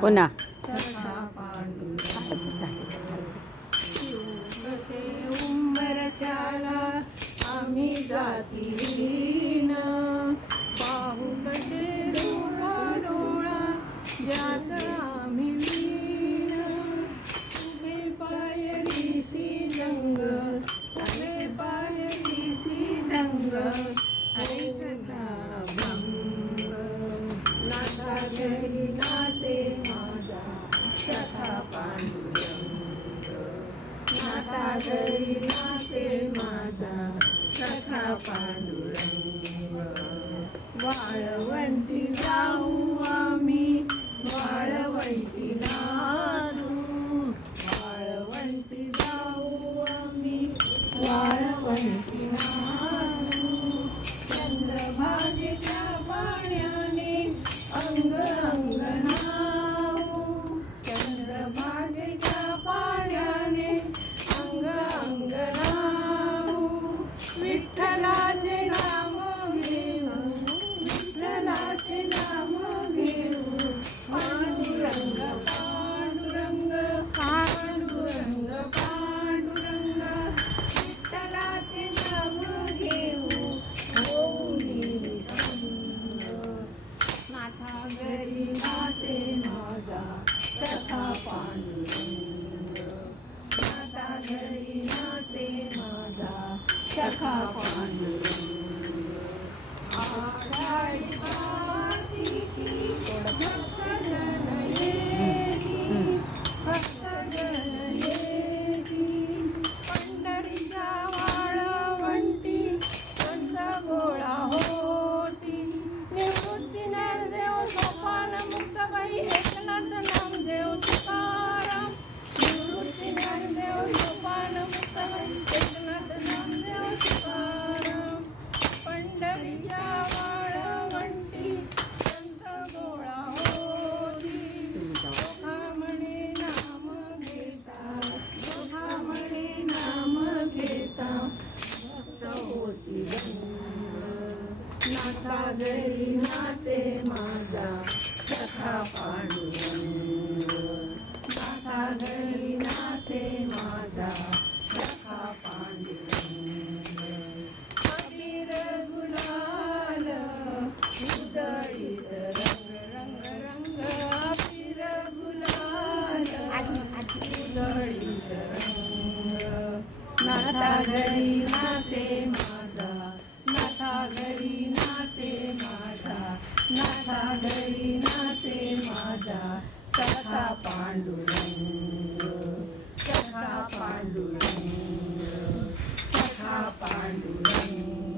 हो पुन्हा सखा आम्ही जातीन नाता माझा सखा पांडुरंग वाळवंटी जाऊ आम्ही वाळवंटी विठ्ठलाचे नाम घेऊ विठ्ठलाचे नाम घेऊ पांडुरंग पांडुरंग पांडुरंग पांडुरंग विठ्ठलाचे नाम घेऊ ओमी नाथा घरी नाते माझा सखा पांडुरंग नाथा घरी नाते माझा सखा पांडुरंग सागरी घरी नाते माझा सखा पांडुरंग सागरी घरी नाते माझा सखा पांडुरंग अबीर गुलाल उधळीत रंग रंग रंग अबीर गुलाल रंग नाते माझा नाथा घरी नाते माझा सखा पांडुरंग सखा पांडुरंग. सखा पांडुरंग